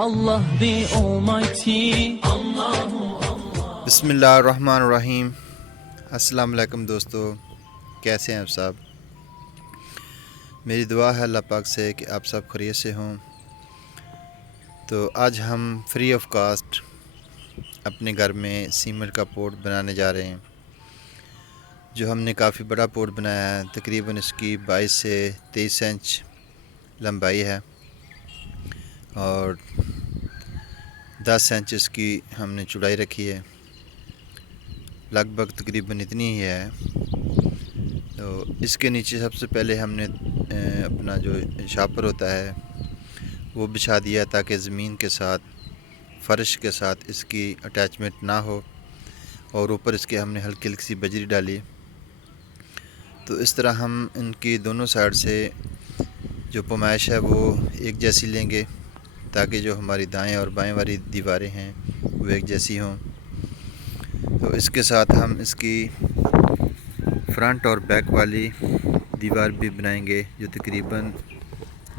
Allah the Almighty. बिस्मिल्लाहिर्रहमानिर्रहीम। अस्सलाम वालेकुम दोस्तों, कैसे हैं आप सब। मेरी दुआ है अल्लाह पाक से कि आप सब खैरियत से हों। तो आज हम फ्री ऑफ कास्ट अपने घर में सीमेंट का पोट बनाने जा रहे हैं। जो हमने काफ़ी बड़ा पोट बनाया है, तकरीबन इसकी 22 से 23 इंच लंबाई है और 10 इंच इसकी हमने चौड़ाई रखी है, लगभग तकरीबन इतनी ही है। तो इसके नीचे सबसे पहले हमने अपना जो शापर होता है वो बिछा दिया ताकि ज़मीन के साथ, फ़र्श के साथ इसकी अटैचमेंट ना हो, और ऊपर इसके हमने हल्की हल्की सी बजरी डाली। तो इस तरह हम इनकी दोनों साइड से जो पैमाइश है वो एक जैसी लेंगे ताकि जो हमारी दाएं और बाएं वाली दीवारें हैं वो एक जैसी हों। तो इसके साथ हम इसकी फ्रंट और बैक वाली दीवार भी बनाएंगे जो तकरीबन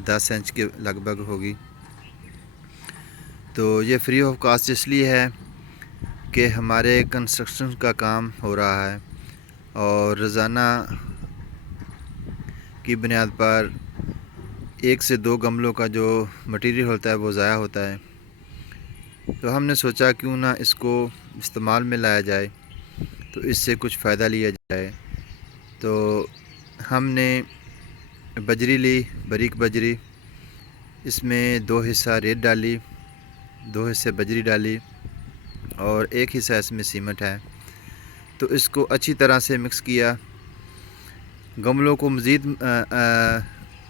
10 इंच के लगभग होगी। तो ये फ्री ऑफ कास्ट इसलिए है कि हमारे कंस्ट्रक्शन का काम हो रहा है और रोज़ाना की बुनियाद पर 1 से 2 गमलों का जो मटेरियल होता है वो ज़ाया होता है। तो हमने सोचा क्यों ना इसको इस्तेमाल में लाया जाए, तो इससे कुछ फ़ायदा लिया जाए। तो हमने बजरी ली, बारीक बजरी, इसमें 2 हिस्सा रेत डाली, 2 हिस्से बजरी डाली और 1 हिस्सा इसमें सीमेंट है। तो इसको अच्छी तरह से मिक्स किया। गमलों को मज़ीद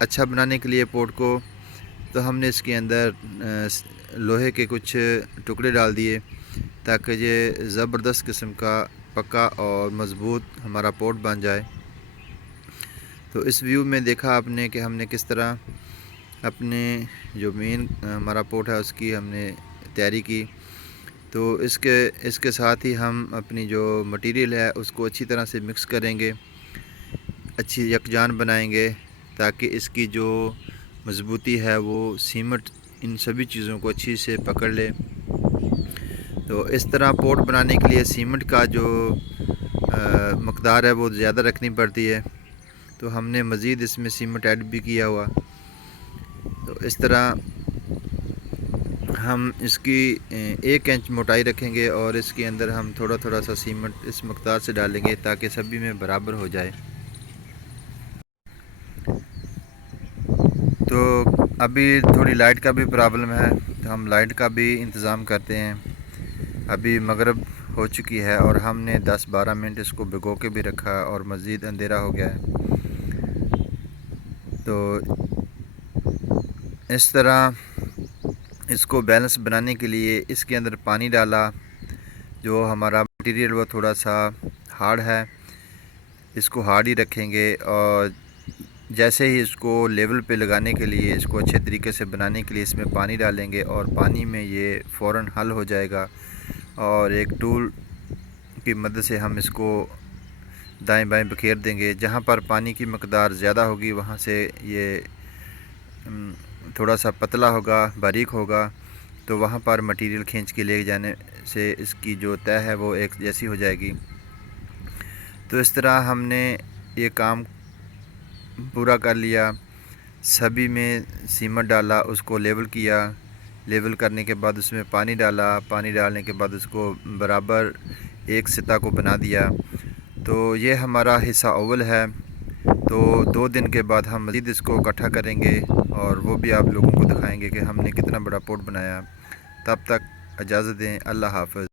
अच्छा बनाने के लिए पोट को, तो हमने इसके अंदर लोहे के कुछ टुकड़े डाल दिए ताकि ये ज़बरदस्त किस्म का पक्का और मज़बूत हमारा पोट बन जाए। तो इस व्यू में देखा आपने कि हमने किस तरह अपने जो मेन हमारा पोट है उसकी हमने तैयारी की। तो इसके साथ ही हम अपनी जो मटेरियल है उसको अच्छी तरह से मिक्स करेंगे, अच्छी यकजान बनाएंगे ताकि इसकी जो मज़बूती है वो सीमेंट इन सभी चीज़ों को अच्छी से पकड़ ले। तो इस तरह पोट बनाने के लिए सीमेंट का जो मकदार है वो ज़्यादा रखनी पड़ती है। तो हमने मज़ीद इसमें सीमेंट ऐड भी किया हुआ। तो इस तरह हम इसकी 1 इंच मोटाई रखेंगे और इसके अंदर हम थोड़ा थोड़ा सा सीमेंट इस मकदार से डालेंगे ताकि सभी में बराबर हो जाए। तो अभी थोड़ी लाइट का भी प्रॉब्लम है, तो हम लाइट का भी इंतज़ाम करते हैं। अभी मगरिब हो चुकी है और हमने 10-12 मिनट इसको भिगो के भी रखा और मज़ीद अंधेरा हो गया है। तो इस तरह इसको बैलेंस बनाने के लिए इसके अंदर पानी डाला। जो हमारा मटेरियल वो थोड़ा सा हार्ड है, इसको हार्ड ही रखेंगे और जैसे ही इसको लेवल पे लगाने के लिए, इसको अच्छे तरीके से बनाने के लिए इसमें पानी डालेंगे और पानी में ये फ़ौरन हल हो जाएगा। और एक टूल की मदद से हम इसको दाएं बाएं बखेर देंगे। जहाँ पर पानी की मकदार ज़्यादा होगी वहाँ से ये थोड़ा सा पतला होगा, बारीक होगा, तो वहाँ पर मटेरियल खींच के ले जाने से इसकी जो तय है वो एक जैसी हो जाएगी। तो इस तरह हमने ये काम पूरा कर लिया। सभी में सीमेंट डाला, उसको लेवल किया, लेवल करने के बाद उसमें पानी डाला, पानी डालने के बाद उसको बराबर एक सतह को बना दिया। तो ये हमारा हिस्सा अव्वल है। तो 2 दिन के बाद हम मज़ीद इसको इकट्ठा करेंगे और वो भी आप लोगों को दिखाएंगे कि हमने कितना बड़ा पोट बनाया। तब तक इजाज़त दें, अल्लाह हाफ़िज़।